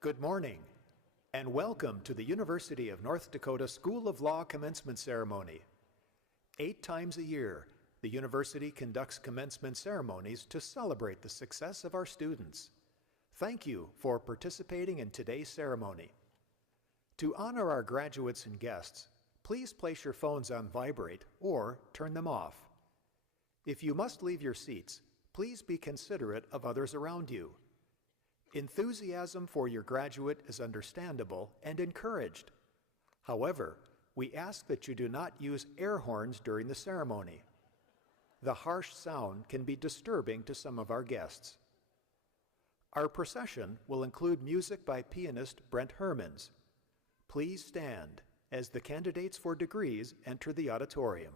Good morning, and welcome to the University of North Dakota School of Law Commencement Ceremony. 8 times a year, the university conducts commencement ceremonies to celebrate the success of our students. Thank you for participating in today's ceremony. To honor our graduates and guests, please place your phones on vibrate or turn them off. If you must leave your seats, please be considerate of others around you. Enthusiasm for your graduate is understandable and encouraged. However, we ask that you do not use air horns during the ceremony. The harsh sound can be disturbing to some of our guests. Our procession will include music by pianist Brent Hermans. Please stand as the candidates for degrees enter the auditorium.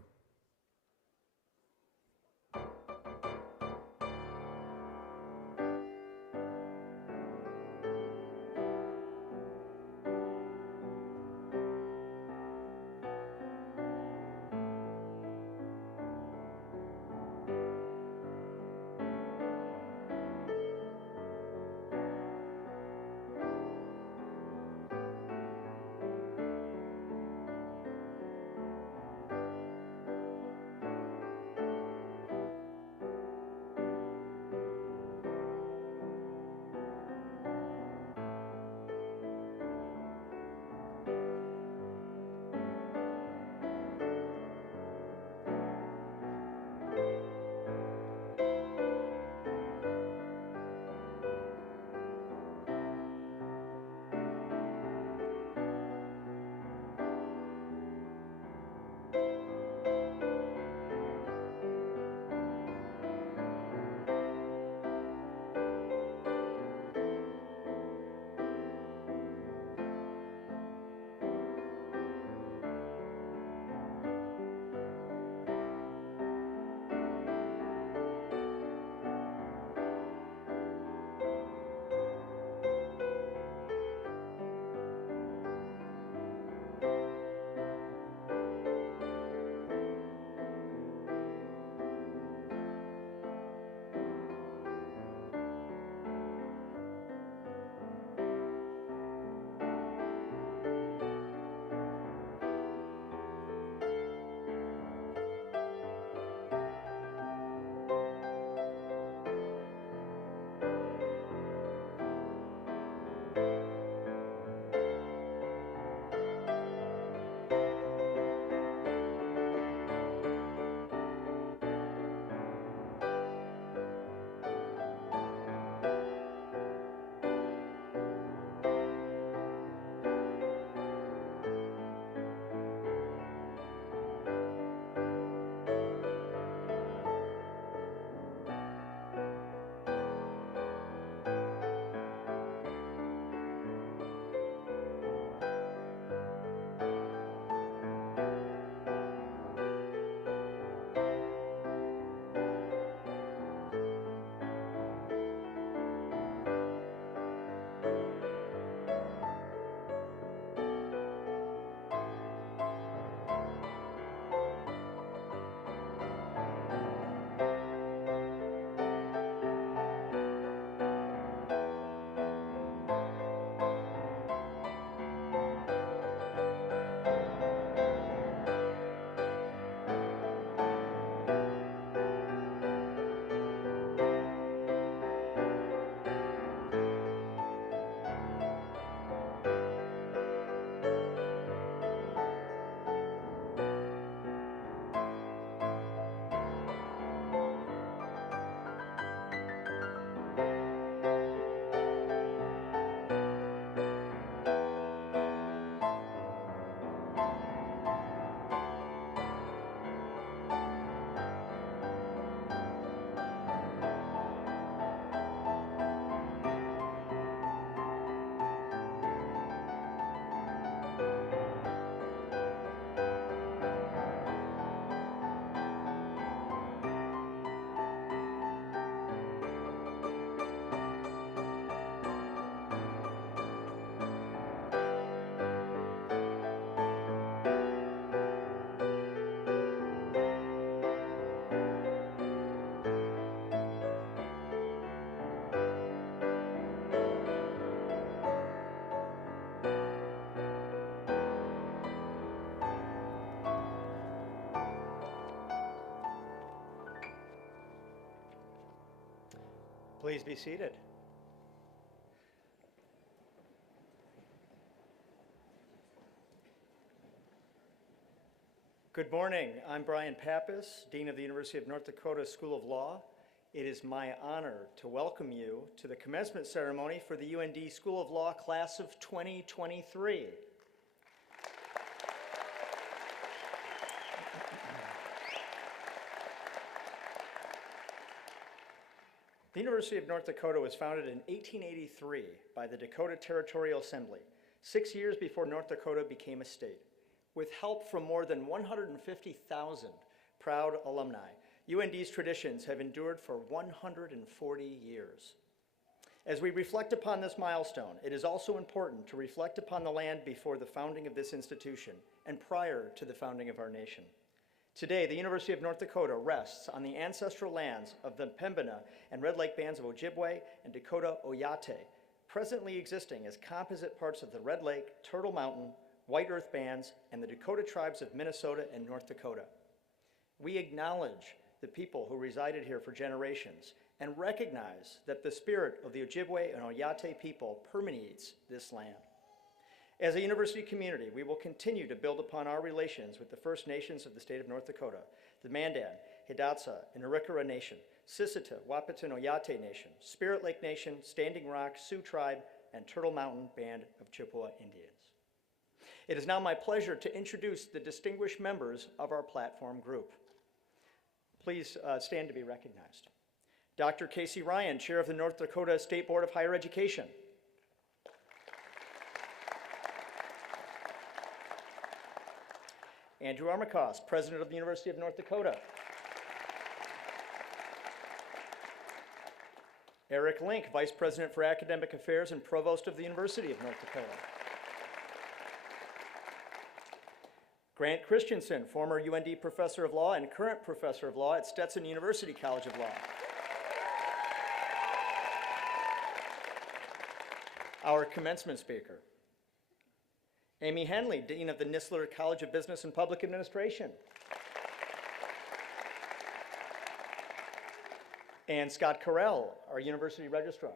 Please be seated. Good morning. I'm Brian Pappas, Dean of the University of North Dakota School of Law. It is my honor to welcome you to the commencement ceremony for the UND School of Law class of 2023. The University of North Dakota was founded in 1883 by the Dakota Territorial Assembly, 6 years before North Dakota became a state. With help from more than 150,000 proud alumni, UND's traditions have endured for 140 years. As we reflect upon this milestone, it is also important to reflect upon the land before the founding of this institution and prior to the founding of our nation. Today, the University of North Dakota rests on the ancestral lands of the Pembina and Red Lake bands of Ojibwe and Dakota Oyate, presently existing as composite parts of the Red Lake, Turtle Mountain, White Earth bands, and the Dakota tribes of Minnesota and North Dakota. We acknowledge the people who resided here for generations and recognize that the spirit of the Ojibwe and Oyate people permeates this land. As a university community, we will continue to build upon our relations with the First Nations of the state of North Dakota, the Mandan, Hidatsa, and Arikara Nation, Sisseton, Wahpeton Oyate Nation, Spirit Lake Nation, Standing Rock, Sioux Tribe, and Turtle Mountain Band of Chippewa Indians. It is now my pleasure to introduce the distinguished members of our platform group. Please stand to be recognized. Dr. Casey Ryan, Chair of the North Dakota State Board of Higher Education. Andrew Armacost, President of the University of North Dakota. Eric Link, Vice President for Academic Affairs and Provost of the University of North Dakota. Grant Christensen, former UND Professor of Law and current Professor of Law at Stetson University College of Law. Our commencement speaker. Amy Henley, Dean of the Nistler College of Business and Public Administration. And Scott Carell, our University Registrar.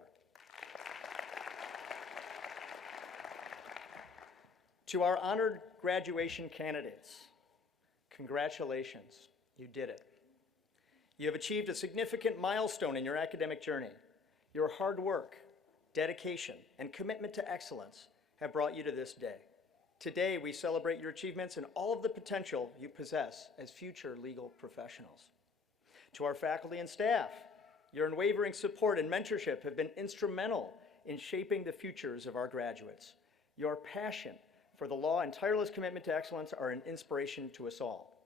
To our honored graduation candidates, congratulations, you did it. You have achieved a significant milestone in your academic journey. Your hard work, dedication, and commitment to excellence have brought you to this day. Today, we celebrate your achievements and all of the potential you possess as future legal professionals. To our faculty and staff, your unwavering support and mentorship have been instrumental in shaping the futures of our graduates. Your passion for the law and tireless commitment to excellence are an inspiration to us all.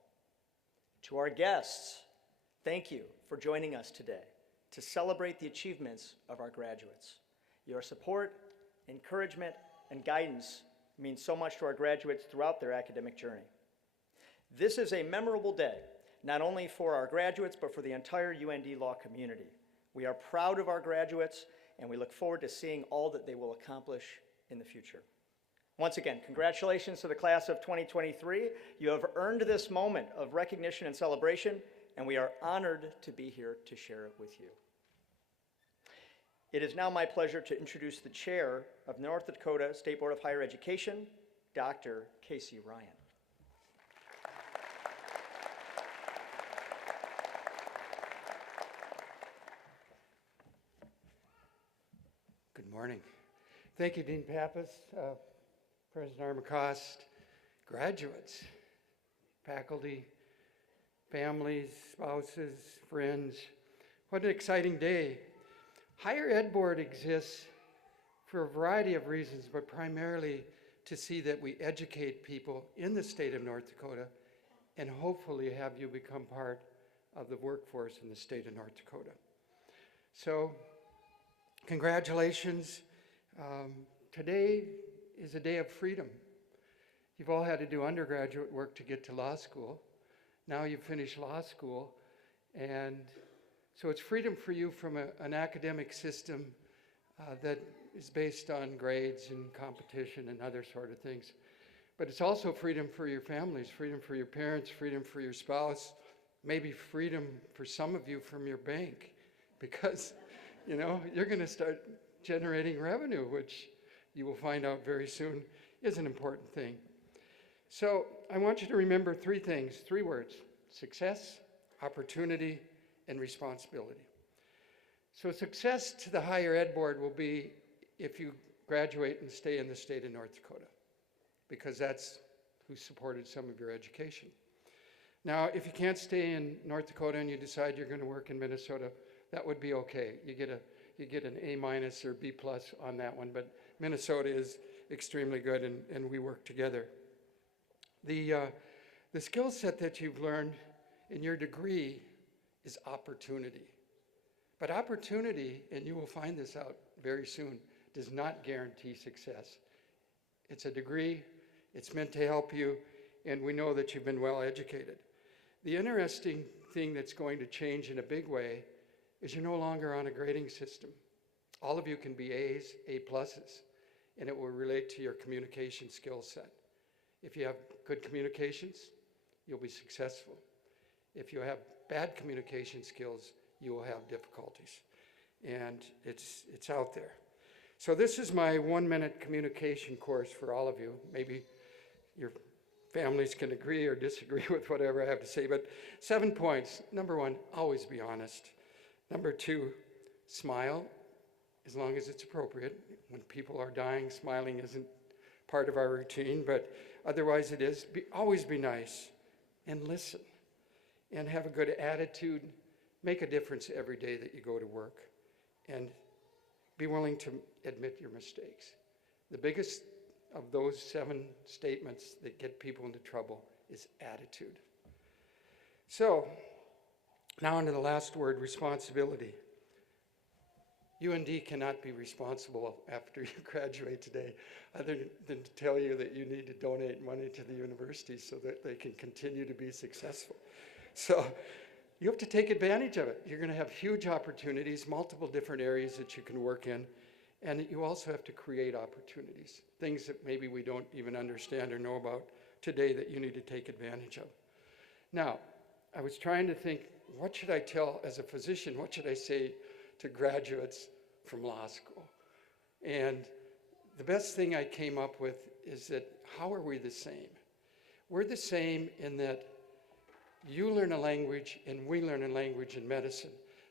To our guests, thank you for joining us today to celebrate the achievements of our graduates. Your support, encouragement, and guidance means so much to our graduates throughout their academic journey. This is a memorable day, not only for our graduates, but for the entire UND Law community. We are proud of our graduates, and we look forward to seeing all that they will accomplish in the future. Once again, congratulations to the class of 2023. You have earned this moment of recognition and celebration, and we are honored to be here to share it with you. It is now my pleasure to introduce the Chair of North Dakota State Board of Higher Education, Dr. Casey Ryan. Good morning. Thank you, Dean Pappas, President Armacost, graduates, faculty, families, spouses, friends. What an exciting day. Higher Ed Board exists for a variety of reasons, but primarily to see that we educate people in the state of North Dakota and hopefully have you become part of the workforce in the state of North Dakota. So, congratulations. Today is a day of freedom. You've all had to do undergraduate work to get to law school. Now you've finished law school, and so it's freedom for you from an academic system that is based on grades and competition and other sort of things. But it's also freedom for your families, freedom for your parents, freedom for your spouse, maybe freedom for some of you from your bank, because You know, you're going to start generating revenue, which you will find out very soon is an important thing. So I want you to remember three things, three words: success, opportunity, and responsibility. So success to the higher ed board will be if you graduate and stay in the state of North Dakota, because that's who supported some of your education. Now, if you can't stay in North Dakota and you decide you're going to work in Minnesota, that would be okay. You get an A- or B+ on that one, but Minnesota is extremely good, and we work together. The skill set that you've learned in your degree is opportunity. But opportunity, and you will find this out very soon, does not guarantee success. It's a degree, it's meant to help you, and we know that you've been well educated. The interesting thing that's going to change in a big way is you're no longer on a grading system. All of you can be A's, A+, and it will relate to your communication skill set. If you have good communications, you'll be successful. If you have bad communication skills, you will have difficulties. And it's out there. So this is my 1-minute communication course for all of you. Maybe your families can agree or disagree with whatever I have to say, but 7 points. Number 1, always be honest. Number 2, smile as long as it's appropriate. When people are dying, smiling isn't part of our routine, but otherwise it is. Always be nice and listen and have a good attitude. Make a difference every day that you go to work, and be willing to admit your mistakes. The biggest of those 7 statements that get people into trouble is attitude. So, now into the last word, responsibility. UND cannot be responsible after you graduate today, other than to tell you that you need to donate money to the university so that they can continue to be successful. So, you have to take advantage of it. You're going to have huge opportunities, multiple different areas that you can work in, and you also have to create opportunities, things that maybe we don't even understand or know about today that you need to take advantage of. Now, I was trying to think, what should I tell as a physician? What should I say to graduates from law school? And the best thing I came up with is that, how are we the same? We're the same in that you learn a language and we learn a language in medicine.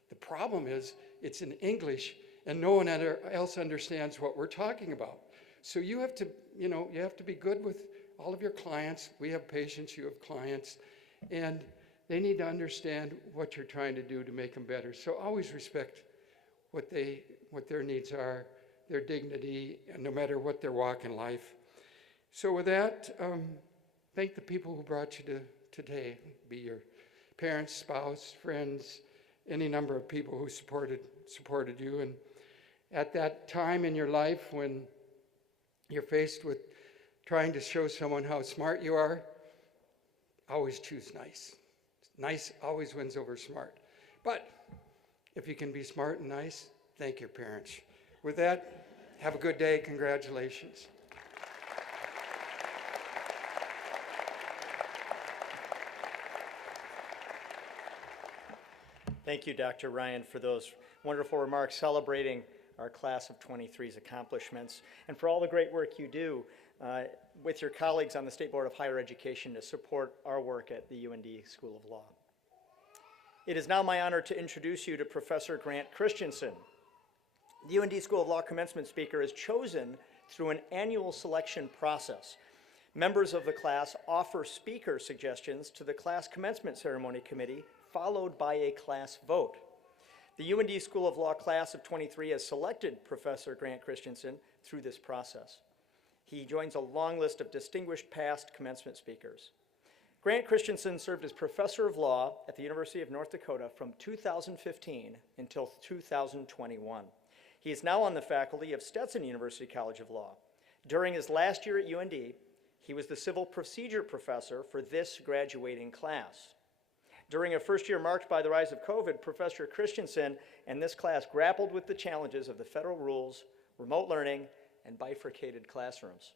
The problem is it's in English and no one else understands what we're talking about. So you have to, you have to be good with all of your clients. We have patients, you have clients, and they need to understand what you're trying to do to make them better. So always respect what their needs are, their dignity, and no matter what their walk in life. So with that, thank the people who brought you to today, be your parents, spouse, friends, any number of people who supported you. And at that time in your life when you're faced with trying to show someone how smart you are, always choose nice. Nice always wins over smart. But if you can be smart and nice, thank your parents. With that, have a good day. Congratulations. Thank you, Dr. Ryan, for those wonderful remarks celebrating our class of 23's accomplishments, and for all the great work you do with your colleagues on the State Board of Higher Education to support our work at the UND School of Law. It is now my honor to introduce you to Professor Grant Christensen. The UND School of Law commencement speaker is chosen through an annual selection process. Members of the class offer speaker suggestions to the class commencement ceremony committee, followed by a class vote. The UND School of Law class of 23 has selected Professor Grant Christensen through this process. He joins a long list of distinguished past commencement speakers. Grant Christensen served as professor of law at the University of North Dakota from 2015 until 2021. He is now on the faculty of Stetson University College of Law. During his last year at UND, he was the civil procedure professor for this graduating class. During a first year marked by the rise of COVID, Professor Christensen and this class grappled with the challenges of the federal rules, remote learning, and bifurcated classrooms.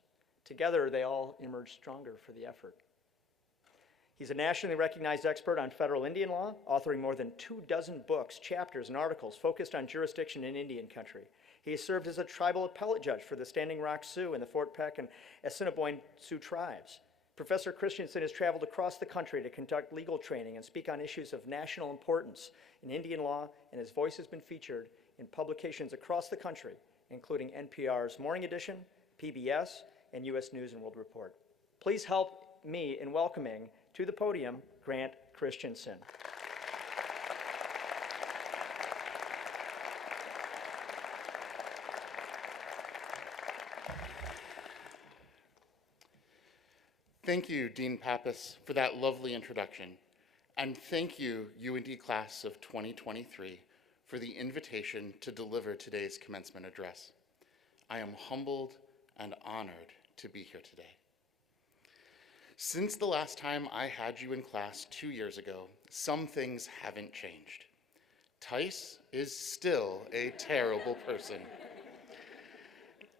Together, they all emerged stronger for the effort. He's a nationally recognized expert on federal Indian law, authoring more than 24 books, chapters, and articles focused on jurisdiction in Indian country. He has served as a tribal appellate judge for the Standing Rock Sioux and the Fort Peck and Assiniboine Sioux tribes. Professor Christensen has traveled across the country to conduct legal training and speak on issues of national importance in Indian law, and his voice has been featured in publications across the country, including NPR's Morning Edition, PBS, and U.S. News and World Report. Please help me in welcoming to the podium Grant Christensen. Thank you, Dean Pappas, for that lovely introduction. And thank you, UND class of 2023, for the invitation to deliver today's commencement address. I am humbled and honored to be here today. Since the last time I had you in class 2 years ago, some things haven't changed. Tice is still a terrible person.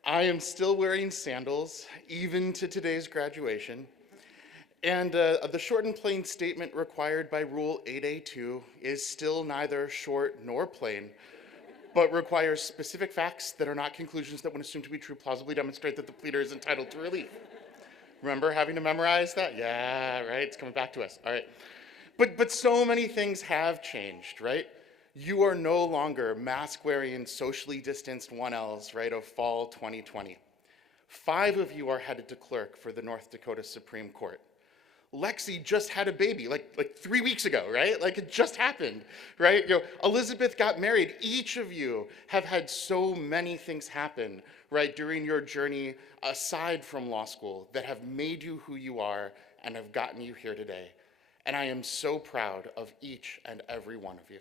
I am still wearing sandals, even to today's graduation. And the short and plain statement required by Rule 8A2 is still neither short nor plain, but requires specific facts that are not conclusions that, when assumed to be true, plausibly demonstrate that the pleader is entitled to relief. Remember having to memorize that? Yeah, right, it's coming back to us, all right. But so many things have changed, right? You are no longer mask-wearing, socially distanced 1Ls, right, of fall 2020. 5 of you are headed to clerk for the North Dakota Supreme Court. Lexi just had a baby, like 3 weeks ago, right? Like it just happened, right? You know, Elizabeth got married. Each of you have had so many things happen, right, during your journey aside from law school that have made you who you are and have gotten you here today. And I am so proud of each and every one of you.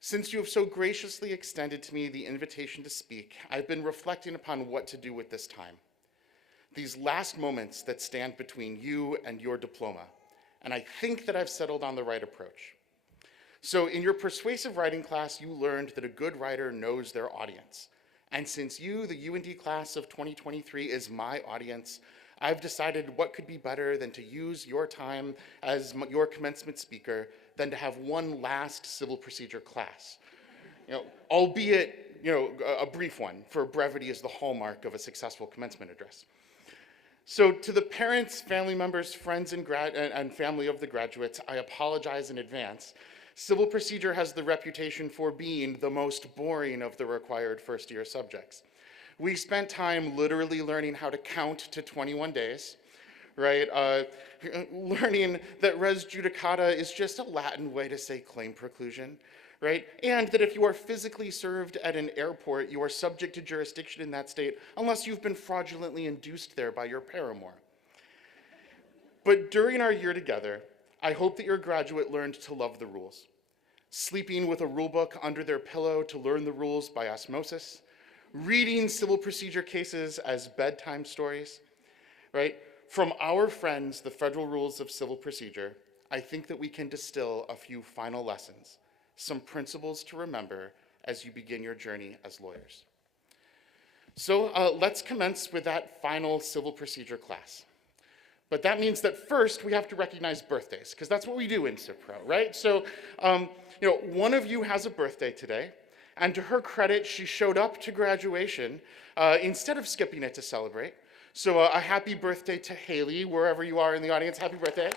Since you have so graciously extended to me the invitation to speak, I've been reflecting upon what to do with this time. These last moments that stand between you and your diploma, and I think that I've settled on the right approach. So in your persuasive writing class, you learned that a good writer knows their audience. And since you, the UND class of 2023, is my audience, I've decided what could be better than to use your time as your commencement speaker than to have one last civil procedure class. Albeit, a brief one, for brevity is the hallmark of a successful commencement address. So to the parents, family members, friends, and family of the graduates, I apologize in advance. Civil procedure has the reputation for being the most boring of the required first-year subjects. We spent time literally learning how to count to 21 days, right? Learning that res judicata is just a Latin way to say claim preclusion, right? And that if you are physically served at an airport, you are subject to jurisdiction in that state unless you've been fraudulently induced there by your paramour. But during our year together, I hope that your graduate learned to love the rules. Sleeping with a rule book under their pillow to learn the rules by osmosis, reading civil procedure cases as bedtime stories, right? From our friends, the Federal Rules of Civil Procedure, I think that we can distill a few final lessons, some principles to remember as you begin your journey as lawyers. So let's commence with that final civil procedure class. But that means that first we have to recognize birthdays, because that's what we do in CivPro, right? So, one of you has a birthday today, and to her credit, she showed up to graduation instead of skipping it to celebrate. So a happy birthday to Haley, wherever you are in the audience, happy birthday.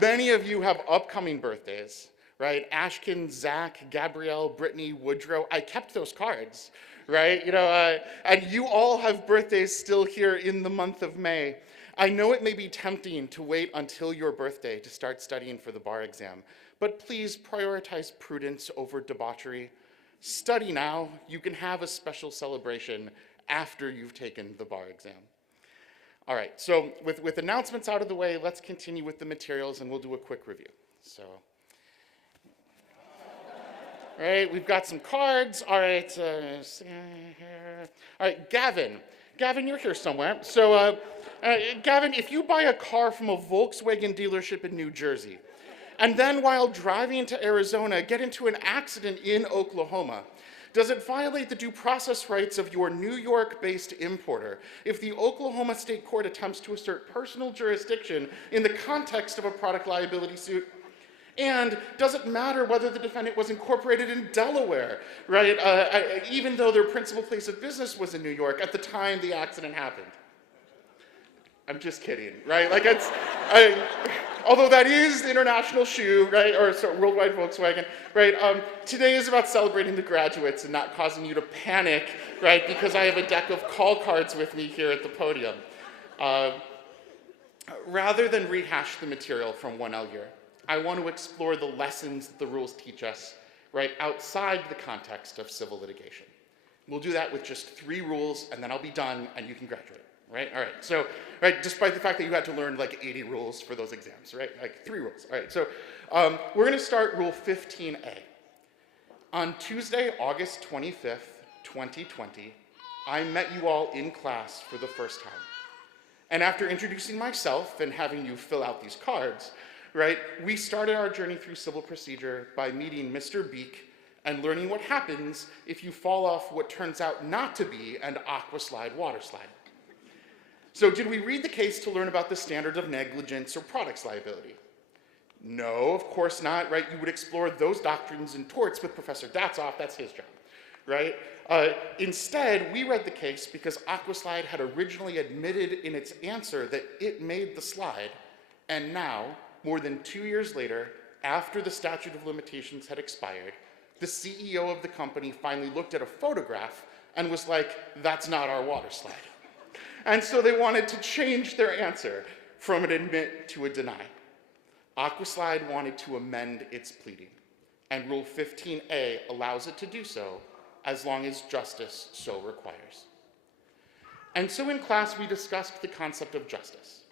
Many of you have upcoming birthdays, right? Ashkin, Zach, Gabrielle, Brittany, Woodrow. I kept those cards, right? And you all have birthdays still here in the month of May. I know it may be tempting to wait until your birthday to start studying for the bar exam, but please prioritize prudence over debauchery. Study now. You can have a special celebration after you've taken the bar exam. All right, so with announcements out of the way, let's continue with the materials and we'll do a quick review. So, all right, we've got some cards. All right, Gavin, you're here somewhere. So, Gavin, if you buy a car from a Volkswagen dealership in New Jersey, and then while driving to Arizona, get into an accident in Oklahoma, Does it violate the due process rights of your New York-based importer if the Oklahoma State Court attempts to assert personal jurisdiction in the context of a product liability suit? And does it matter whether the defendant was incorporated in Delaware, right? Even though their principal place of business was in New York at the time the accident happened? I'm just kidding, right? Like although that is the international shoe, right? Or sorry, worldwide Volkswagen, right? Today is about celebrating the graduates and not causing you to panic, right? Because I have a deck of call cards with me here at the podium. Rather than rehash the material from 1L year, I want to explore the lessons that the rules teach us, right, outside the context of civil litigation. We'll do that with just 3 rules, and then I'll be done, and you can graduate, right? All right, so, right, despite the fact that you had to learn like 80 rules for those exams, right? Like 3 rules, all right. So we're gonna start Rule 15A. On Tuesday, August 25th, 2020, I met you all in class for the first time. And after introducing myself and having you fill out these cards, right, we started our journey through civil procedure by meeting Mr. Beek and learning what happens if you fall off what turns out not to be an aquaslide water slide. So did we read the case to learn about the standard of negligence or products liability? No, of course not, right? You would explore those doctrines and torts with Professor Datsoff, that's his job, right? Instead, we read the case because Aquaslide had originally admitted in its answer that it made the slide, and now, more than 2 years later, after the statute of limitations had expired, the CEO of the company finally looked at a photograph and was like, that's not our water slide. And so they wanted to change their answer from an admit to a deny. Aquaslide wanted to amend its pleading, and Rule 15A allows it to do so as long as justice so requires. And so in class, we discussed the concept of justice.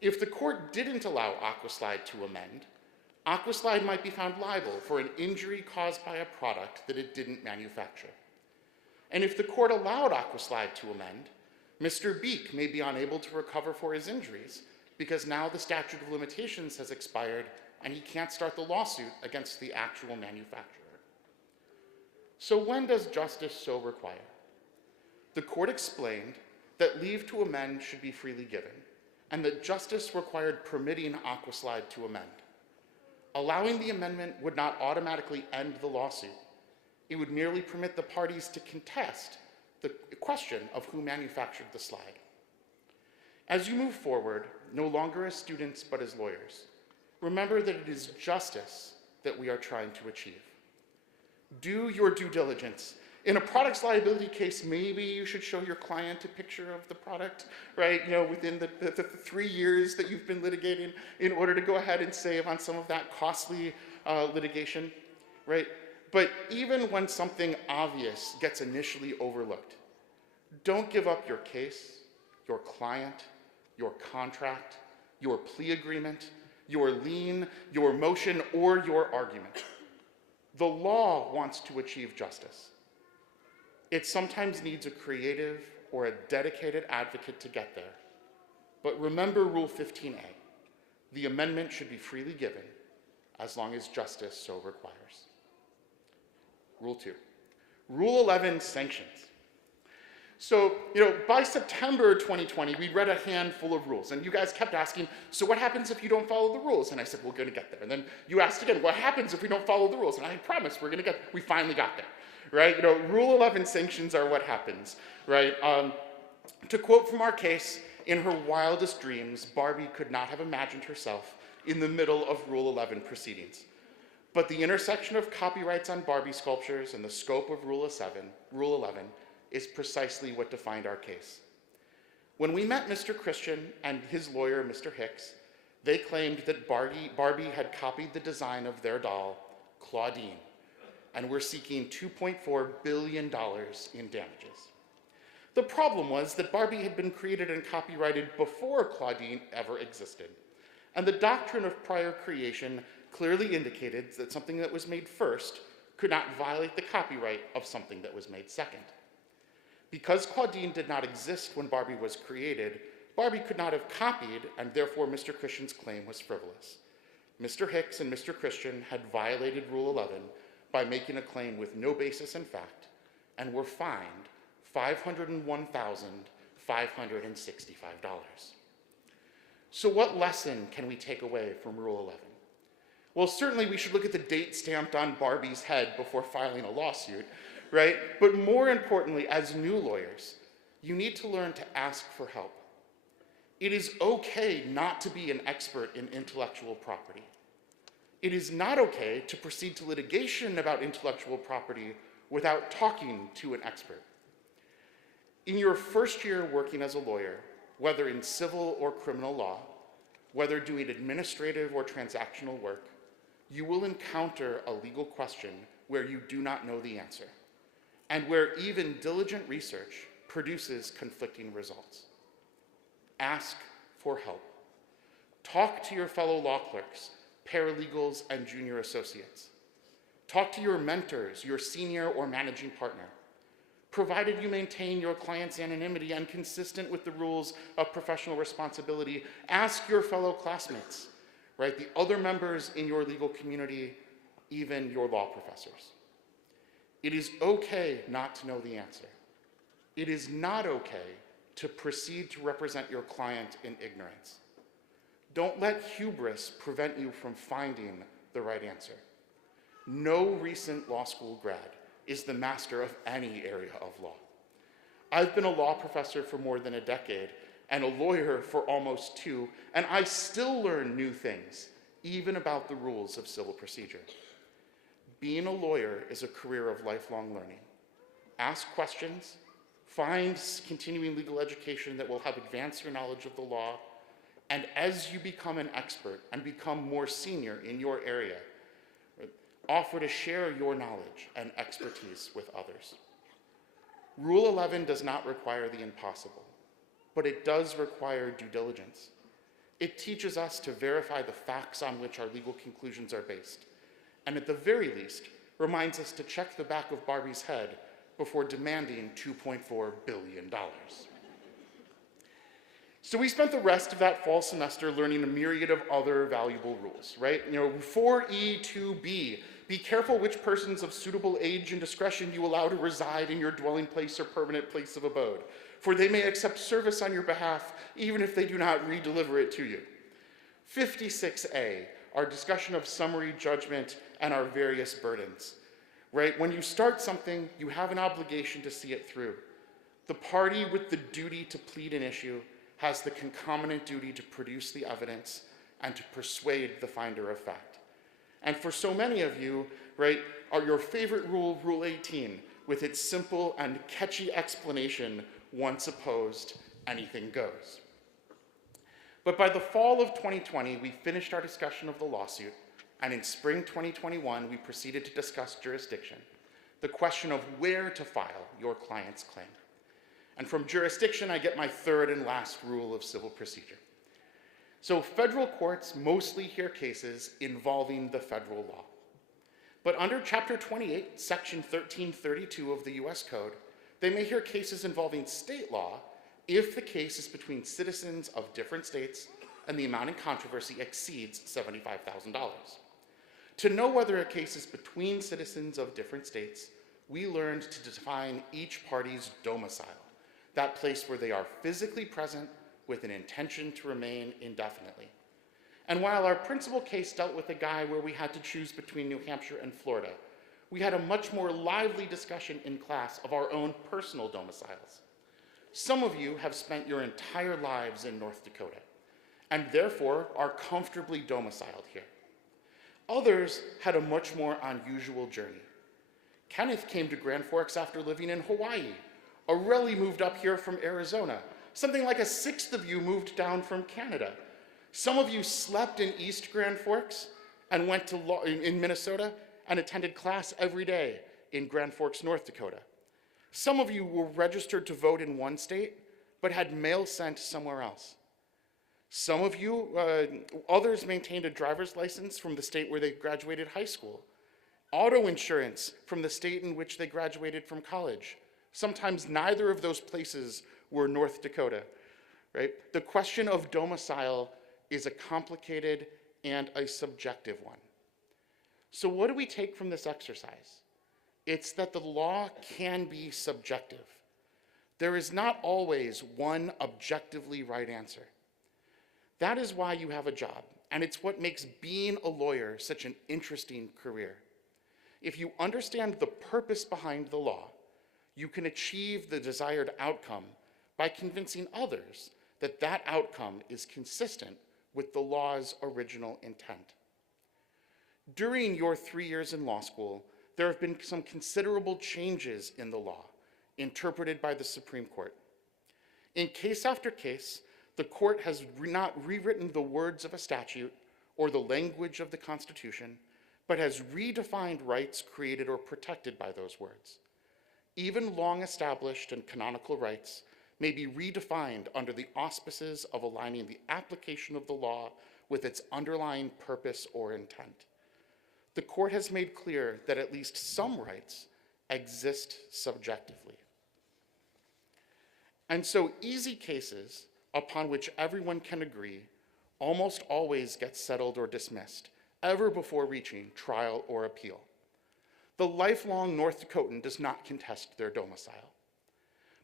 If the court didn't allow Aquaslide to amend, Aquaslide might be found liable for an injury caused by a product that it didn't manufacture. And if the court allowed Aquaslide to amend, Mr. Beek may be unable to recover for his injuries because now the statute of limitations has expired and he can't start the lawsuit against the actual manufacturer. So when does justice so require? The court explained that leave to amend should be freely given, and that justice required permitting Aquaslide to amend. Allowing the amendment would not automatically end the lawsuit. It would merely permit the parties to contest the question of who manufactured the slide. As you move forward, no longer as students but as lawyers, remember that it is justice that we are trying to achieve. Do your due diligence. In a products liability case, maybe you should show your client a picture of the product, right? You know, within the 3 years that you've been litigating in order to go ahead and save on some of that costly litigation, right? But even when something obvious gets initially overlooked, don't give up your case, your client, your contract, your plea agreement, your lien, your motion, or your argument. The law wants to achieve justice. It sometimes needs a creative or a dedicated advocate to get there. But remember Rule 15A. The amendment should be freely given as long as justice so requires. Rule 2. Rule 11, sanctions. So, by September 2020, we read a handful of rules, and you guys kept asking, so what happens if you don't follow the rules? And I said, we're gonna get there. And then you asked again, what happens if we don't follow the rules? And I promised we're gonna we finally got there. Right? Rule 11 sanctions are what happens, right? To quote from our case, in her wildest dreams, Barbie could not have imagined herself in the middle of Rule 11 proceedings. But the intersection of copyrights on Barbie sculptures and the scope of Rule 11 is precisely what defined our case. When we met Mr. Christian and his lawyer, Mr. Hicks, they claimed that Barbie had copied the design of their doll, Claudine, and we're seeking $2.4 billion in damages. The problem was that Barbie had been created and copyrighted before Claudine ever existed, and the doctrine of prior creation clearly indicated that something that was made first could not violate the copyright of something that was made second. Because Claudine did not exist when Barbie was created, Barbie could not have copied, and therefore Mr. Christian's claim was frivolous. Mr. Hicks and Mr. Christian had violated Rule 11 by making a claim with no basis in fact and were fined $501,565. So what lesson can we take away from Rule 11? Well, certainly we should look at the date stamped on Barbie's head before filing a lawsuit, right? But more importantly, as new lawyers, you need to learn to ask for help. It is okay not to be an expert in intellectual property. It is not okay to proceed to litigation about intellectual property without talking to an expert. In your first year working as a lawyer, whether in civil or criminal law, whether doing administrative or transactional work, you will encounter a legal question where you do not know the answer, and where even diligent research produces conflicting results. Ask for help. Talk to your fellow law clerks, paralegals, and junior associates. Talk to your mentors, your senior or managing partner. Provided you maintain your client's anonymity and consistent with the rules of professional responsibility, ask your fellow classmates, right? The other members in your legal community, even your law professors. It is okay not to know the answer. It is not okay to proceed to represent your client in ignorance. Don't let hubris prevent you from finding the right answer. No recent law school grad is the master of any area of law. I've been a law professor for more than a decade and a lawyer for almost 2, and I still learn new things, even about the rules of civil procedure. Being a lawyer is a career of lifelong learning. Ask questions, find continuing legal education that will help advance your knowledge of the law, and as you become an expert and become more senior in your area, offer to share your knowledge and expertise with others. Rule 11 does not require the impossible, but it does require due diligence. It teaches us to verify the facts on which our legal conclusions are based, and at the very least, reminds us to check the back of Barbie's head before demanding $2.4 billion. So we spent the rest of that fall semester learning a myriad of other valuable rules, right? 4E2B, be careful which persons of suitable age and discretion you allow to reside in your dwelling place or permanent place of abode, for they may accept service on your behalf even if they do not redeliver it to you. 56A, our discussion of summary judgment and our various burdens, right? When you start something, you have an obligation to see it through. The party with the duty to plead an issue has the concomitant duty to produce the evidence and to persuade the finder of fact. And for so many of you, right, are your favorite rule, Rule 18, with its simple and catchy explanation, once opposed, anything goes. But by the fall of 2020, we finished our discussion of the lawsuit, and in spring 2021, we proceeded to discuss jurisdiction, the question of where to file your client's claim. And from jurisdiction, I get my third and last rule of civil procedure. So federal courts mostly hear cases involving the federal law. But under Chapter 28, Section 1332 of the US Code, they may hear cases involving state law if the case is between citizens of different states and the amount in controversy exceeds $75,000. To know whether a case is between citizens of different states, we learned to define each party's domicile, that place where they are physically present with an intention to remain indefinitely. And while our principal case dealt with a guy where we had to choose between New Hampshire and Florida, we had a much more lively discussion in class of our own personal domiciles. Some of you have spent your entire lives in North Dakota, and therefore are comfortably domiciled here. Others had a much more unusual journey. Kenneth came to Grand Forks after living in Hawaii. Aurelie moved up here from Arizona. Something like a sixth of you moved down from Canada. Some of you slept in East Grand Forks and went to law in Minnesota and attended class every day in Grand Forks, North Dakota. Some of you were registered to vote in one state, but had mail sent somewhere else. Some of you, others maintained a driver's license from the state where they graduated high school, auto insurance from the state in which they graduated from college. Sometimes neither of those places were North Dakota, right? The question of domicile is a complicated and a subjective one. So what do we take from this exercise? It's that the law can be subjective. There is not always one objectively right answer. That is why you have a job, and it's what makes being a lawyer such an interesting career. If you understand the purpose behind the law, you can achieve the desired outcome by convincing others that that outcome is consistent with the law's original intent. During your 3 years in law school, there have been some considerable changes in the law, interpreted by the Supreme Court. In case after case, the court has not rewritten the words of a statute or the language of the Constitution, but has redefined rights created or protected by those words. Even long-established and canonical rights may be redefined under the auspices of aligning the application of the law with its underlying purpose or intent. The court has made clear that at least some rights exist subjectively. And so easy cases upon which everyone can agree almost always get settled or dismissed, ever before reaching trial or appeal. The lifelong North Dakotan does not contest their domicile.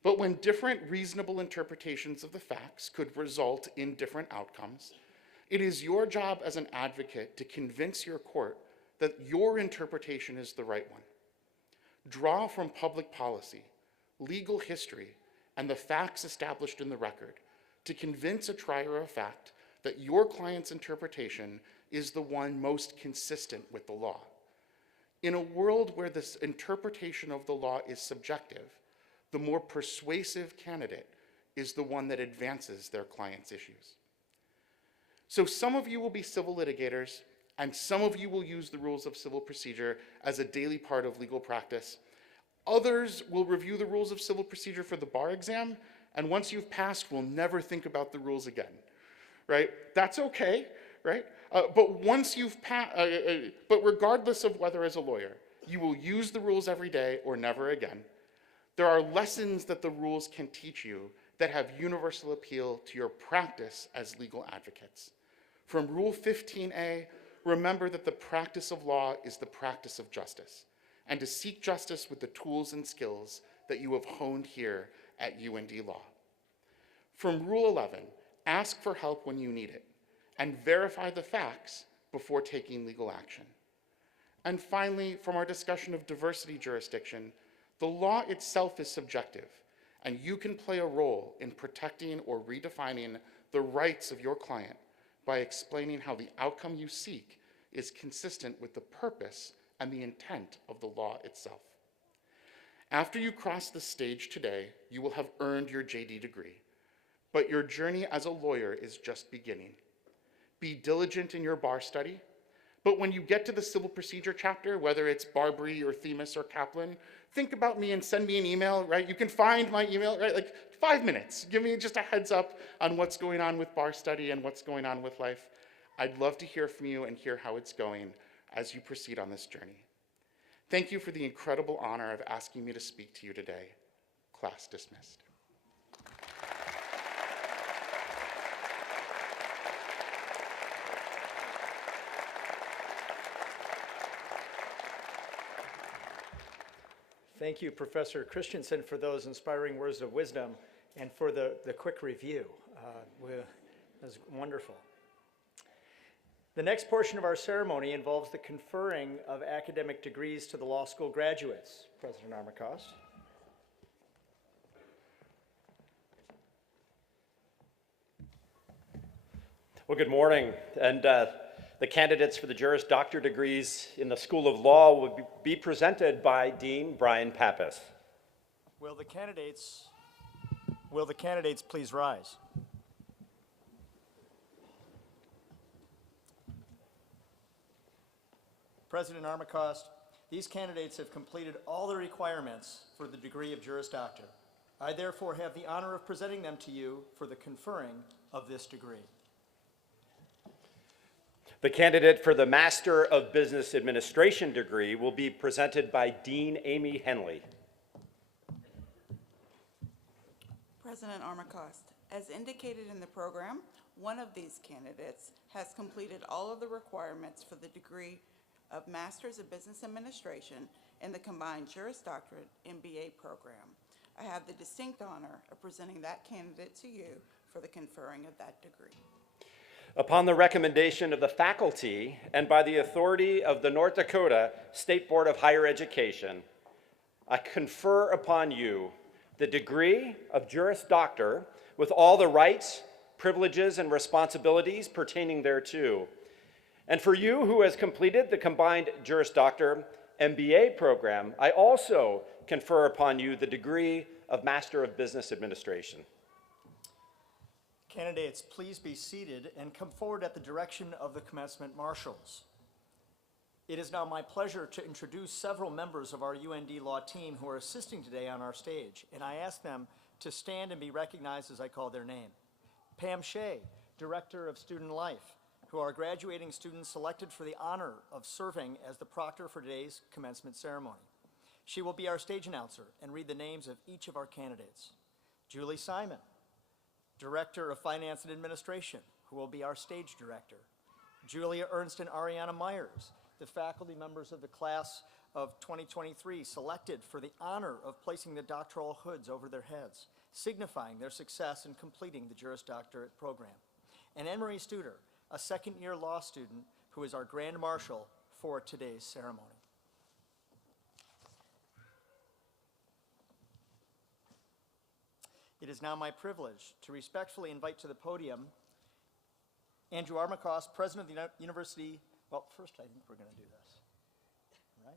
But when different reasonable interpretations of the facts could result in different outcomes, it is your job as an advocate to convince your court that your interpretation is the right one. Draw from public policy, legal history, and the facts established in the record to convince a trier of fact that your client's interpretation is the one most consistent with the law. In a world where this interpretation of the law is subjective, the more persuasive candidate is the one that advances their client's issues. So some of you will be civil litigators, and some of you will use the rules of civil procedure as a daily part of legal practice. Others will review the rules of civil procedure for the bar exam, and once you've passed, will never think about the rules again, right? That's okay, right? But once you've passed, but regardless of whether as a lawyer, you will use the rules every day or never again. There are lessons that the rules can teach you that have universal appeal to your practice as legal advocates. From Rule 15a, remember that the practice of law is the practice of justice, and to seek justice with the tools and skills that you have honed here at UND Law. From Rule 11, ask for help when you need it, and verify the facts before taking legal action. And finally, from our discussion of diversity jurisdiction, the law itself is subjective, and you can play a role in protecting or redefining the rights of your client by explaining how the outcome you seek is consistent with the purpose and the intent of the law itself. After you cross the stage today, you will have earned your JD degree, but your journey as a lawyer is just beginning. Be diligent in your bar study, but when you get to the civil procedure chapter, whether it's Barbary or Themis or Kaplan, think about me and send me an email, right? You can find my email, right? Like 5 minutes. Give me just a heads up on what's going on with bar study and what's going on with life. I'd love to hear from you and hear how it's going as you proceed on this journey. Thank you for the incredible honor of asking me to speak to you today. Class dismissed. Thank you, Professor Christensen, for those inspiring words of wisdom and for the quick review. That was wonderful. The next portion of our ceremony involves the conferring of academic degrees to the law school graduates. President Armacost. Well, good morning. And the candidates for the Juris Doctor degrees in the School of Law will be presented by Dean Brian Pappas. Will the candidates please rise? President Armacost, these candidates have completed all the requirements for the degree of Juris Doctor. I therefore have the honor of presenting them to you for the conferring of this degree. The candidate for the Master of Business Administration degree will be presented by Dean Amy Henley. President Armacost, as indicated in the program, one of these candidates has completed all of the requirements for the degree of Masters of Business Administration in the combined Juris Doctorate MBA program. I have the distinct honor of presenting that candidate to you for the conferring of that degree. Upon the recommendation of the faculty and by the authority of the North Dakota State Board of Higher Education, I confer upon you the degree of Juris Doctor with all the rights, privileges, and responsibilities pertaining thereto. And for you who has completed the combined Juris Doctor MBA program, I also confer upon you the degree of Master of Business Administration. Candidates, please be seated and come forward at the direction of the commencement marshals. It is now my pleasure to introduce several members of our UND Law team who are assisting today on our stage, and I ask them to stand and be recognized as I call their name. Pam Shea, Director of Student Life, who are graduating students selected for the honor of serving as the proctor for today's commencement ceremony. She will be our stage announcer and read the names of each of our candidates. Julie Simon, Director of Finance and Administration, who will be our stage director. Julia Ernst and Ariana Meyers, the faculty members of the class of 2023 selected for the honor of placing the doctoral hoods over their heads, signifying their success in completing the Juris Doctorate program. And Anne-Marie Studer, a second-year law student who is our Grand Marshal for today's ceremony. It is now my privilege to respectfully invite to the podium Andrew Armacost, President of the University. Well, first I think we're going to do this, right?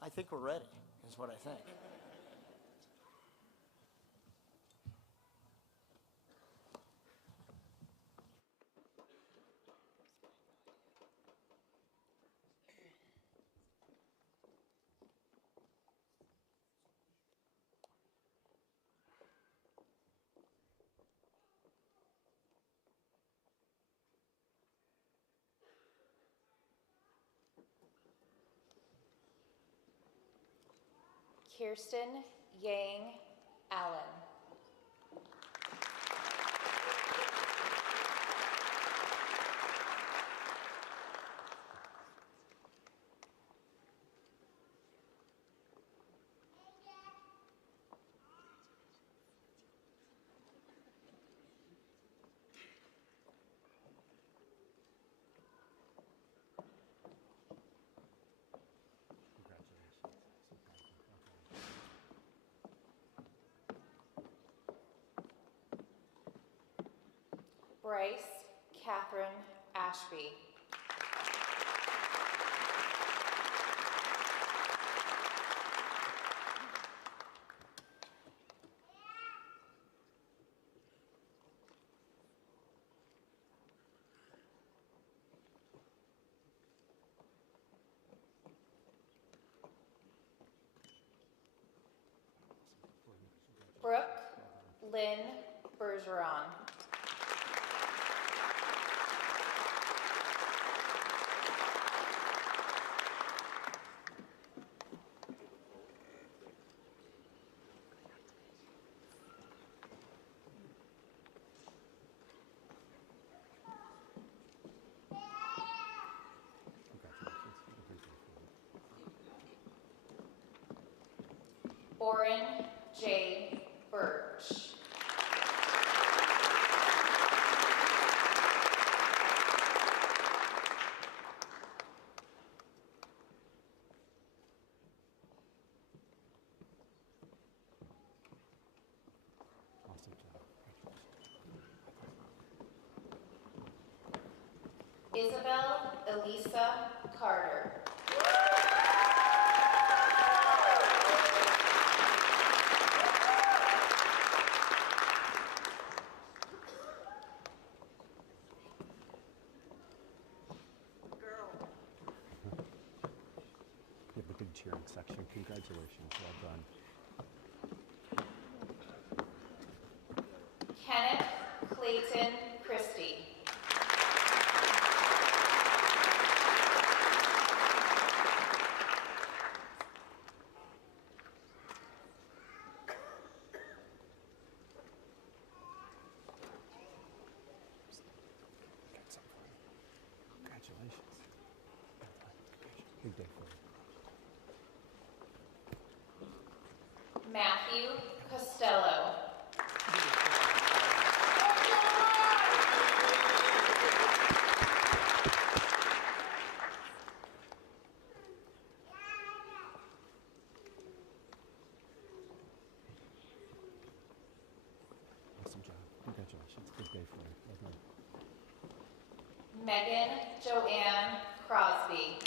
I think we're ready, is what I think. Kirsten Yang Allen. Bryce Catherine Ashby. Brooke Lynn Bergeron. Oren J. Birch. Isabel Elisa Carter. You have a big cheering section. Congratulations. Well done. Kenneth Clayton Christie. Matthew Costello. Awesome job. Congratulations. Good day for you. Well done. Megan Joanne Crosby.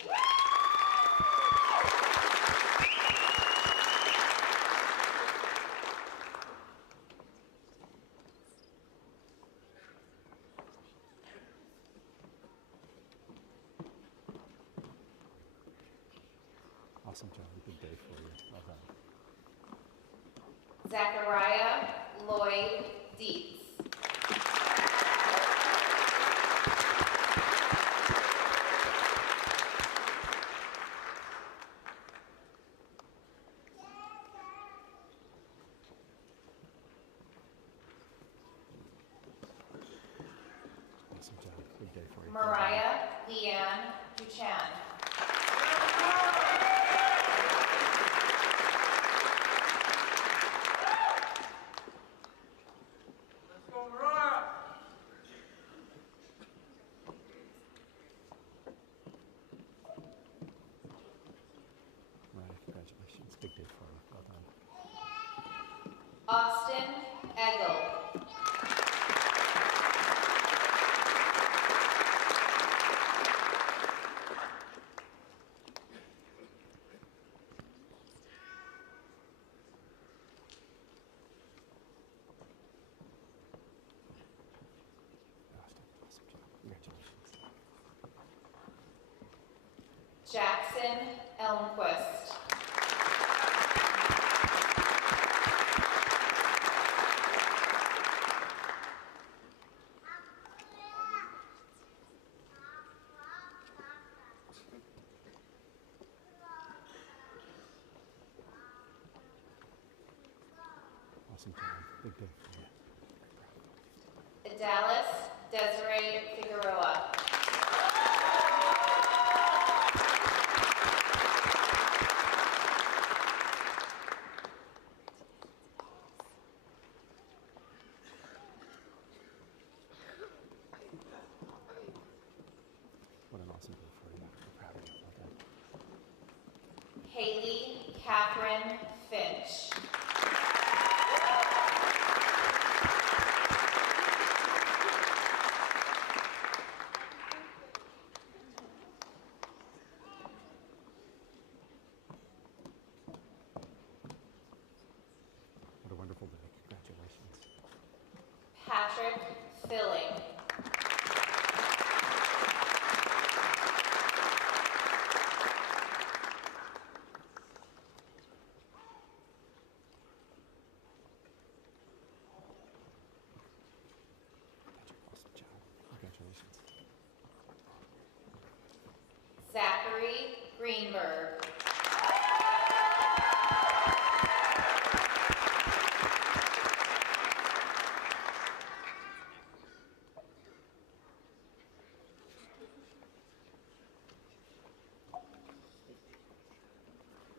Awesome job. Good day for you. Well done. Zachariah Lloyd Dietz. Awesome job. Good day for you. Mariah Leanne Duchan. Right. Congratulations. Big day for you. Well done. Austin Eggle. Austin, awesome job. Congratulations. Jackson Elmquist. Awesome job. Big day for you. Dallas Desiree Figueroa. What an awesome day for you. I'm proud of you. Well done. Haley Catherine Finch. What a wonderful day. Congratulations. Patrick Filling. Awesome job. Congratulations. Zachary Greenberg.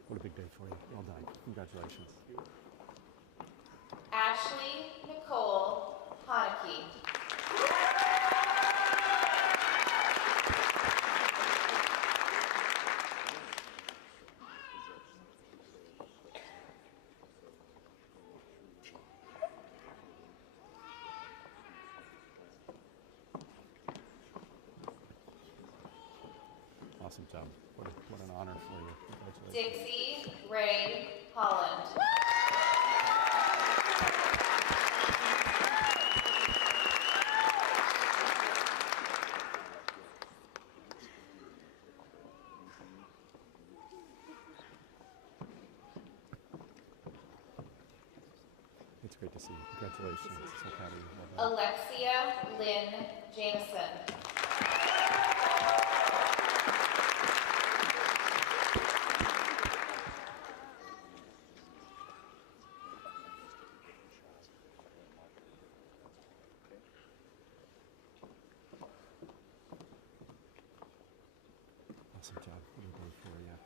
What a big day for you. Well done. Congratulations. Ashley Nicole Haneke. Awesome job. What an honor for you. Congratulations. Dixie Ray Holland. It's great to see you. Congratulations. So proud of you. Well done. Alexia Lynn Jameson. Awesome job. What a day for you.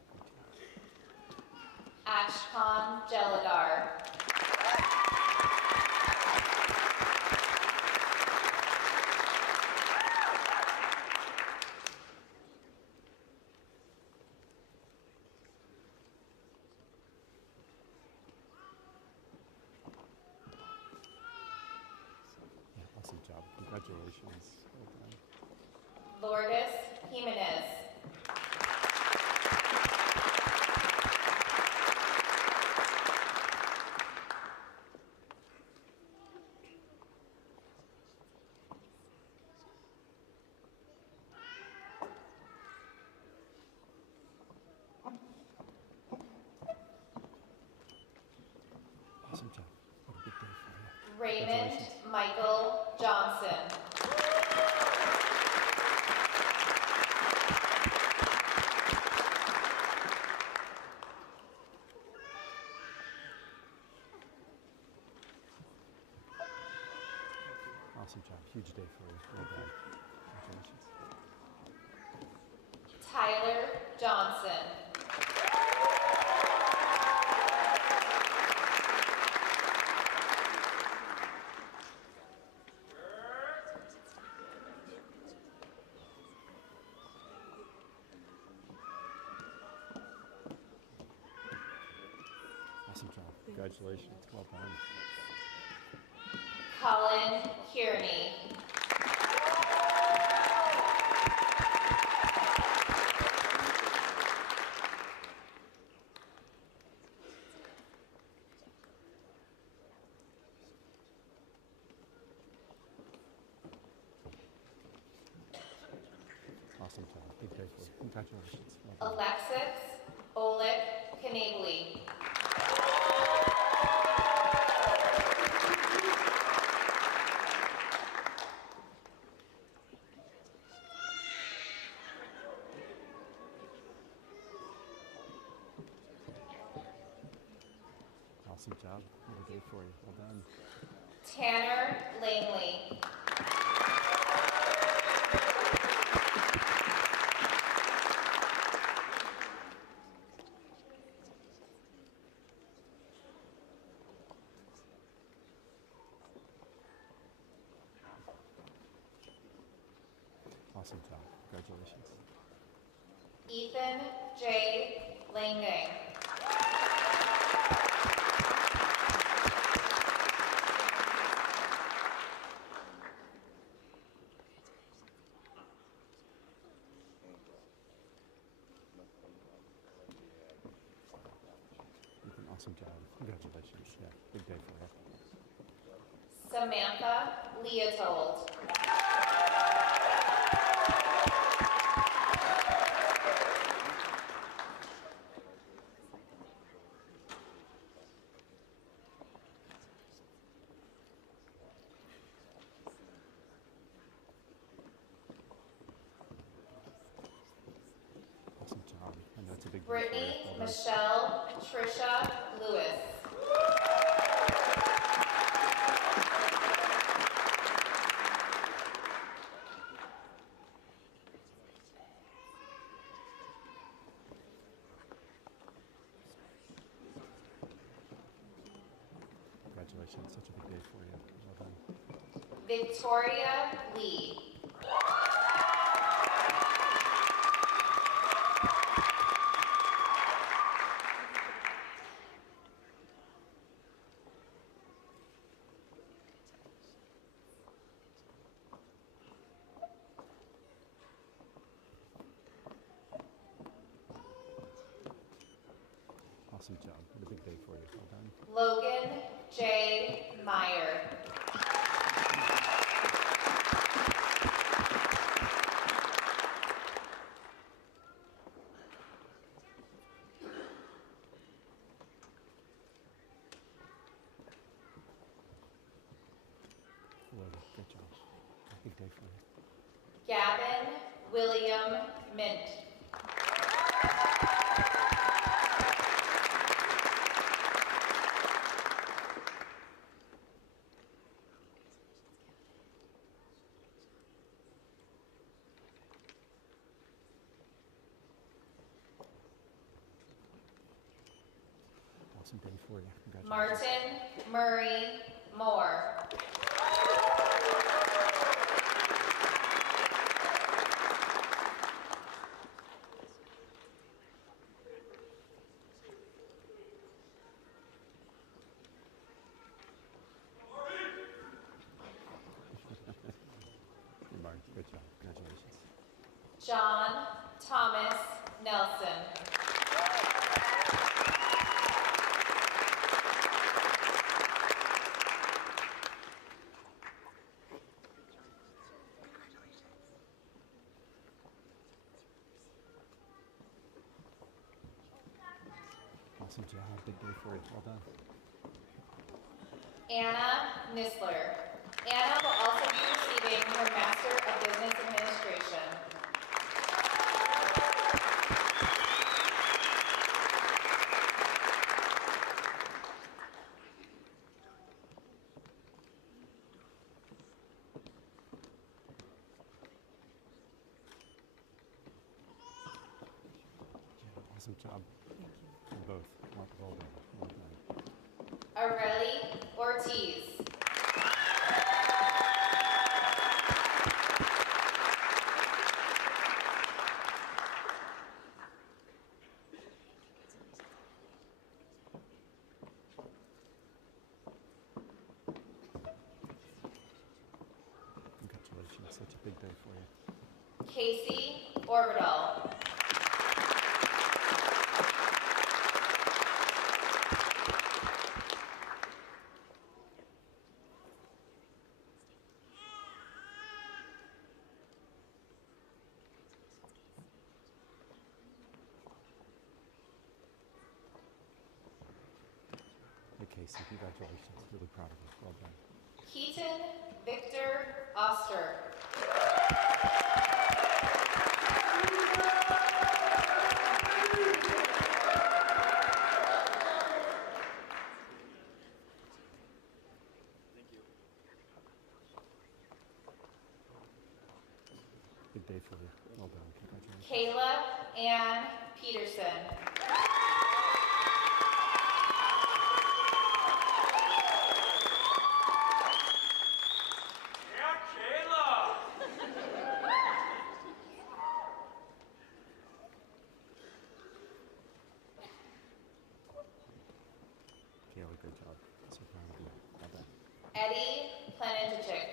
Ashkan Jeladar. Congratulations. Well done. Lourdes Jimenez. Awesome job. What a big day for you. Raymond Congratulations. Michael Johnson. Awesome job. Huge day for you. Well done. Congratulations. Tyler Johnson. Awesome job. Congratulations. Well done. Colin Kearney. Awesome job. Big day for you. Congratulations. Well done. Alexis Oleg Knably. Awesome job. What a day for you. Well done. Tanner Langley. Awesome job. Congratulations. Ethan J. Langdang. Ethan, awesome job. Congratulations. Yeah, big day for you. Samantha Leotold. Awesome job. I know it's a big day for Brittany you. Well done. Michelle Trisha Lewis. Congratulations. Such a big day for you. Well done. Victoria Lee. Awesome job. What a big day for you. Well done. Logan J. Meyer. Logan, great job. Big day for you. Gavin William Mint. Awesome day for you. Congratulations. Martin Murray Moore. John Thomas Nelson. Awesome job. Big day for you. Well done. Anna Nisler. Anna will also be receiving her Master of Business Administration. Yeah, awesome job. Thank you. Both. Well done. Well done. Areli Ortiz. Congratulations. Such a big day for you. Casey Orbital. Hey, Casey, congratulations. Really proud of you. Well done. Keaton Victor Oster. Big day for you. Well done. Congratulations. Kayla Ann Peterson. Kayla, good job. So proud of you. Well done. Eddie Plenentichik.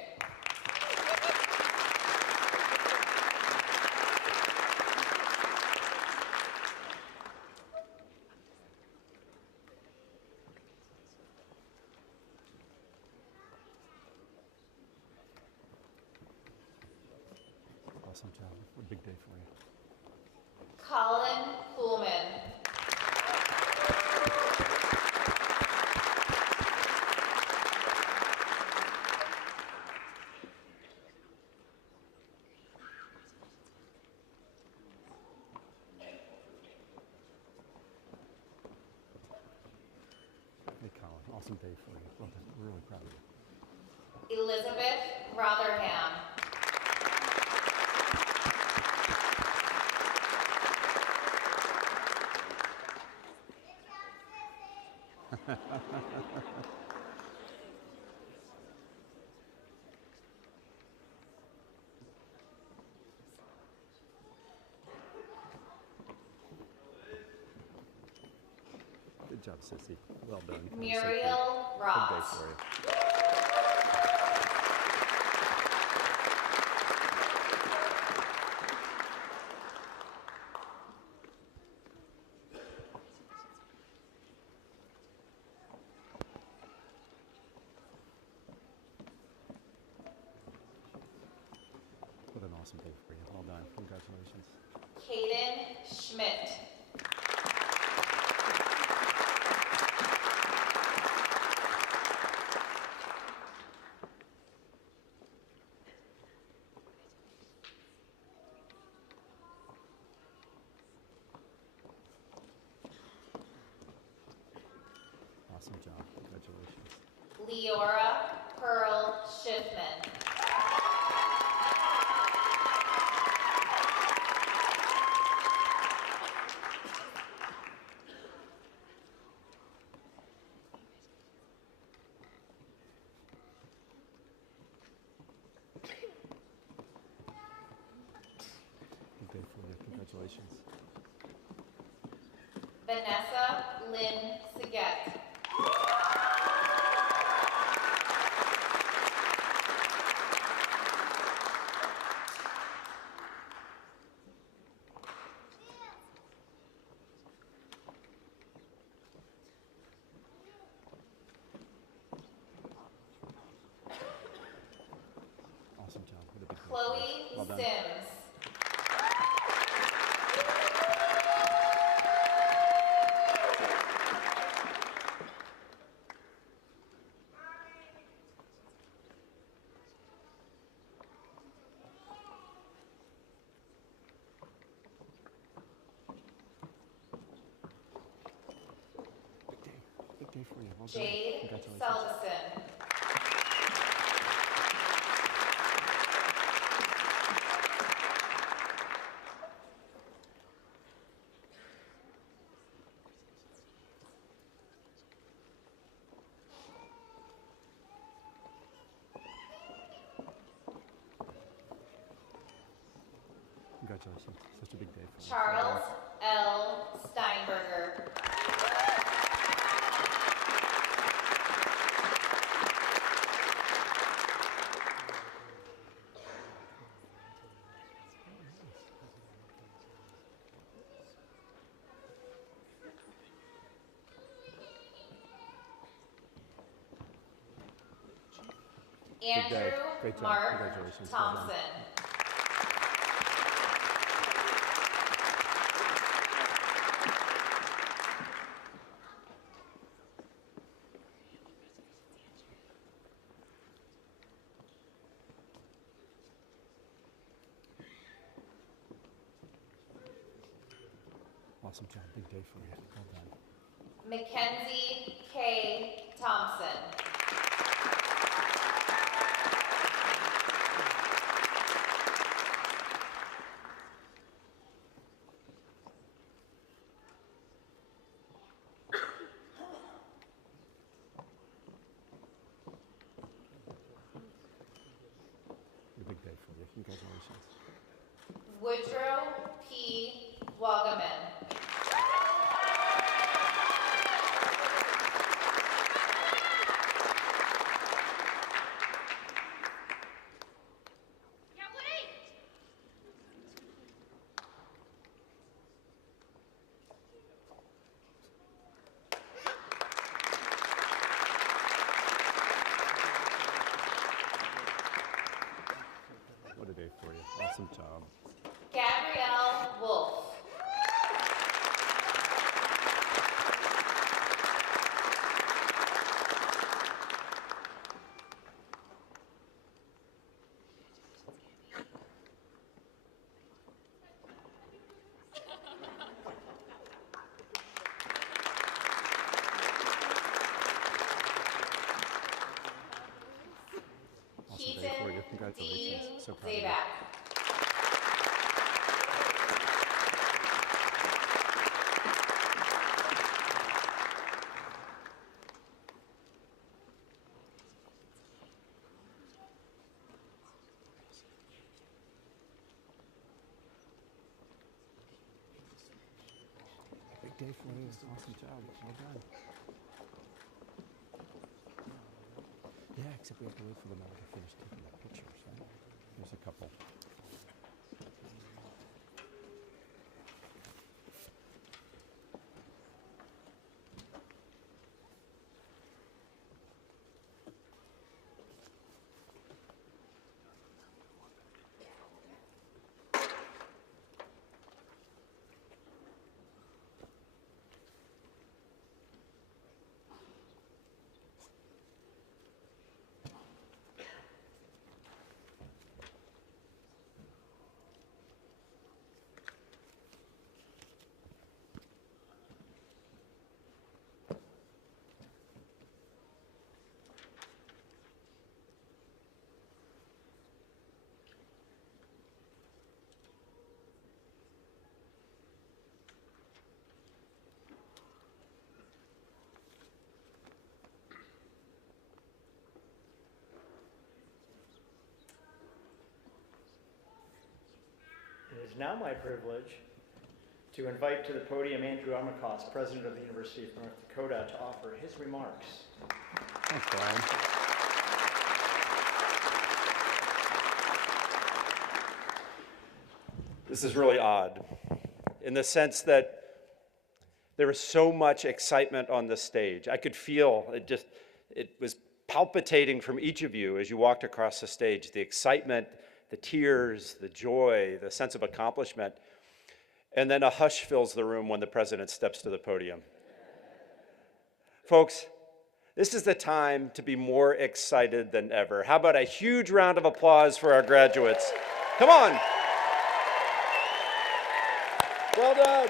Awesome job. What a big day for you. Colin Kuhlman. Hey, Colin. Awesome day for you. Well done. We're really proud of you. Elizabeth Rotherham. Good job, Sissy. Well done. Muriel Big day Ross. for you. What an awesome day for you. Well done. Congratulations. Kaden Schmidt. Awesome job. Congratulations. Leora Pearl Schiffman. Good day for you. Congratulations. Vanessa Lynn Saget. Chloe Well done. Sims. Big day for you. Well done. Jade Congratulations. Selvison. Congratulations. Such a big day for you. Charles L. Steinberger. Good day. Andrew Great job. Mark Congratulations. Well done. Thompson. Awesome job. Big day for you. Well done. Mackenzie K. Thompson. A big day for you. Congratulations. Woodrow P. Wagaman. What a day for you. Awesome job. Gabrielle Wolf. Awesome day Keaton for you. D. Congratulations. So proud of you. Zabak. Big day for you. Awesome job. Well done. Yeah, except we have to wait for them all to finish taking the pictures, right? There's a couple. It is now my privilege to invite to the podium Andrew Armacost, President of the University of North Dakota, to offer his remarks. Thanks, Brian. This is really odd in the sense that there was so much excitement on the stage. I could feel it was palpitating from each of you as you walked across the stage, the excitement the tears, the joy, the sense of accomplishment. And then a hush fills the room when the president steps to the podium. Folks, this is the time to be more excited than ever. How about a huge round of applause for our graduates? Come on. Well done.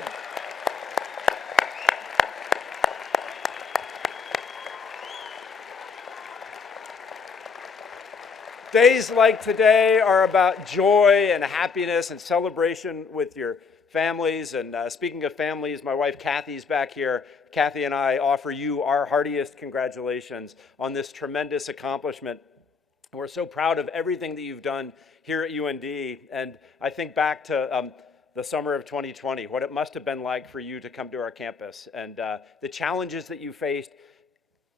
Days like today are about joy and happiness and celebration with your families. And speaking of families, my wife Kathy's back here. Kathy and I offer you our heartiest congratulations on this tremendous accomplishment. We're so proud of everything that you've done here at UND. And I think back to the summer of 2020, what it must have been like for you to come to our campus, and the challenges that you faced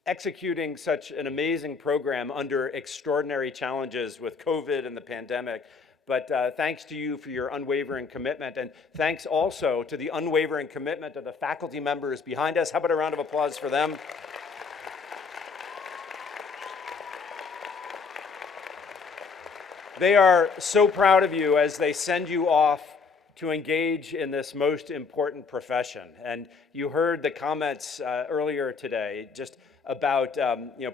executing such an amazing program under extraordinary challenges with COVID and the pandemic. But thanks to you for your unwavering commitment, and thanks also to the unwavering commitment of the faculty members behind us. How about a round of applause for them? They are so proud of you as they send you off to engage in this most important profession. And you heard the comments earlier today just about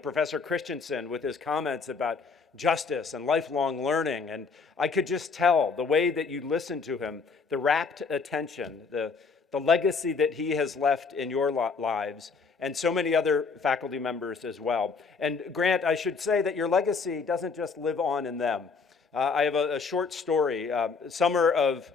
Professor Christensen with his comments about justice and lifelong learning. And I could just tell the way that you listened to him, the rapt attention, the legacy that he has left in your lives, and so many other faculty members as well. And Grant, I should say that your legacy doesn't just live on in them. I have a short story. Summer of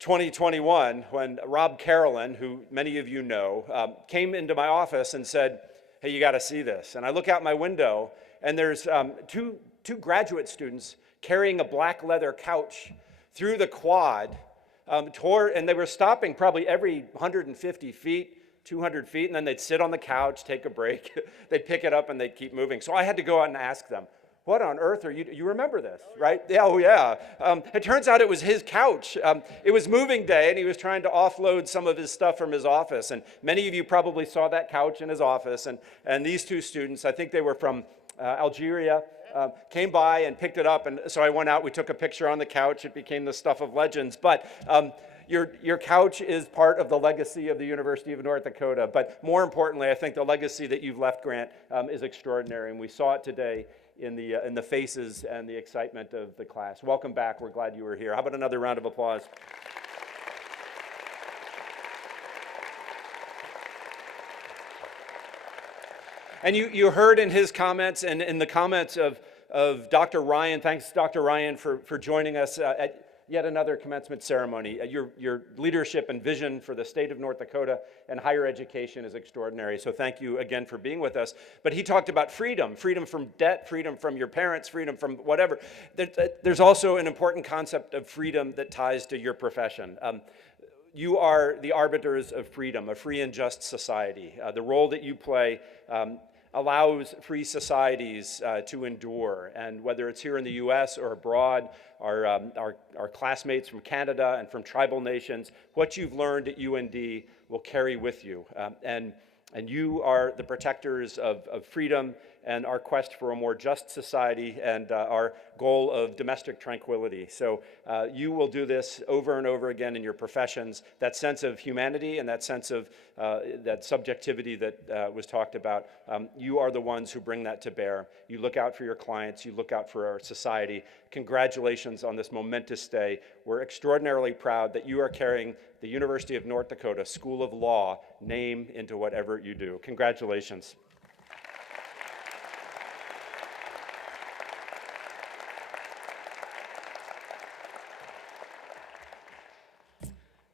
2021, when Rob Carolyn, who many of you know, came into my office and said, "Hey, you got to see this." And I look out my window, and there's two graduate students carrying a black leather couch through the quad, and they were stopping probably every 150 feet, 200 feet, and then they'd sit on the couch, take a break, they'd pick it up, and they'd keep moving. So I had to go out and ask them, "What on earth are you remember this, right?" Yeah, oh yeah. It turns out it was his couch. It was moving day, and he was trying to offload some of his stuff from his office. And many of you probably saw that couch in his office. And these two students, I think they were from Algeria, came by and picked it up. And so I went out, we took a picture on the couch. It became the stuff of legends. But your couch is part of the legacy of the University of North Dakota. But more importantly, I think the legacy that you've left, Grant, is extraordinary. And we saw it today in the faces and the excitement of the class. Welcome back. We're glad you were here. How about another round of applause? And you heard in his comments and in the comments of Dr. Ryan. Thanks, Dr. Ryan, for joining us at yet another commencement ceremony. Your leadership and vision for the state of North Dakota and higher education is extraordinary. So thank you again for being with us. But he talked about freedom from debt, freedom from your parents, freedom from whatever. There's also an important concept of freedom that ties to your profession. You are the arbiters of freedom, a free and just society. The role that you play allows free societies to endure. And whether it's here in the US or abroad, our classmates from Canada and from tribal nations, what you've learned at UND will carry with you. And you are the protectors of freedom and our quest for a more just society and our goal of domestic tranquility. So you will do this over and over again in your professions. That sense of humanity and that sense of that subjectivity that was talked about, you are the ones who bring that to bear. You look out for your clients, you look out for our society. Congratulations on this momentous day. We're extraordinarily proud that you are carrying the University of North Dakota School of Law name into whatever you do. Congratulations.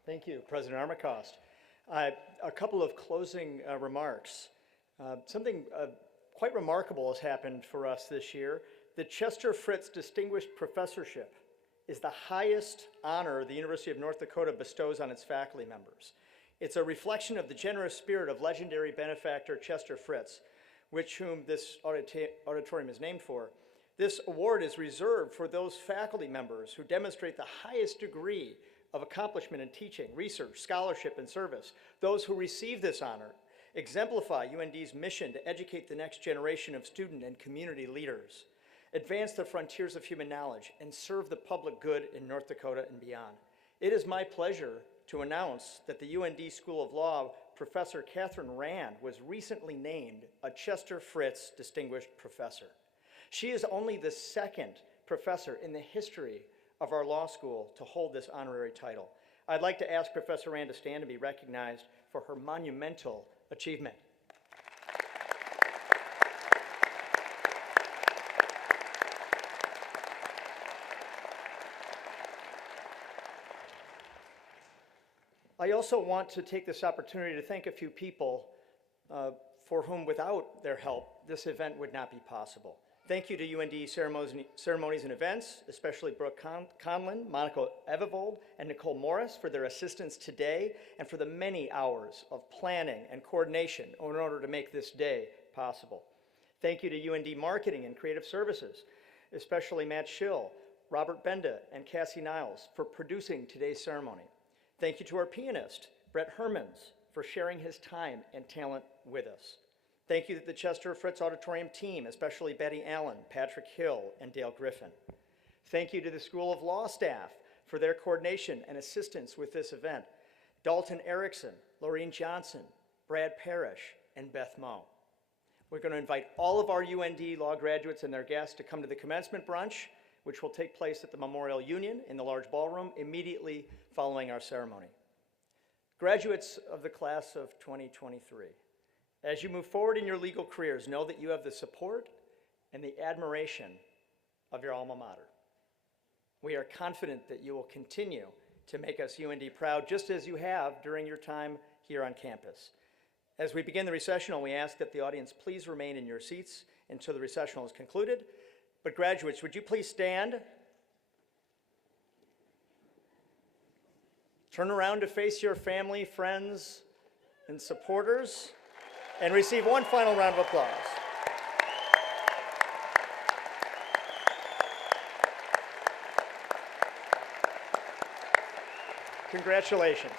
Thank you, President Armacost. A couple of closing remarks. Something quite remarkable has happened for us this year. The Chester Fritz Distinguished Professorship is the highest honor the University of North Dakota bestows on its faculty members. It's a reflection of the generous spirit of legendary benefactor Chester Fritz, whom this auditorium is named for. This award is reserved for those faculty members who demonstrate the highest degree of accomplishment in teaching, research, scholarship, and service. Those who receive this honor exemplify UND's mission to educate the next generation of student and community leaders. advance the frontiers of human knowledge, and serve the public good in North Dakota and beyond. It is my pleasure to announce that the UND School of Law Professor Catherine Rand was recently named a Chester Fritz Distinguished Professor. She is only the second professor in the history of our law school to hold this honorary title. I'd like to ask Professor Rand to stand and be recognized for her monumental achievement. I also want to take this opportunity to thank a few people for whom, without their help, this event would not be possible. Thank you to UND Ceremonies and Events, especially Brooke Conlin, Monica Evevold, and Nicole Morris for their assistance today and for the many hours of planning and coordination in order to make this day possible. Thank you to UND Marketing and Creative Services, especially Matt Schill, Robert Benda, and Cassie Niles for producing today's ceremony. Thank you to our pianist, Brett Hermans, for sharing his time and talent with us. Thank you to the Chester Fritz Auditorium team, especially Betty Allen, Patrick Hill, and Dale Griffin. Thank you to the School of Law staff for their coordination and assistance with this event. Dalton Erickson, Laureen Johnson, Brad Parrish, and Beth Moe. We're going to invite all of our UND law graduates and their guests to come to the commencement brunch, which will take place at the Memorial Union in the large ballroom immediately following our ceremony. Graduates of the class of 2023, as you move forward in your legal careers, know that you have the support and the admiration of your alma mater. We are confident that you will continue to make us UND proud, just as you have during your time here on campus. As we begin the recessional, we ask that the audience please remain in your seats until the recessional is concluded. But graduates, would you please stand? Turn around to face your family, friends, and supporters, and receive one final round of applause. Congratulations.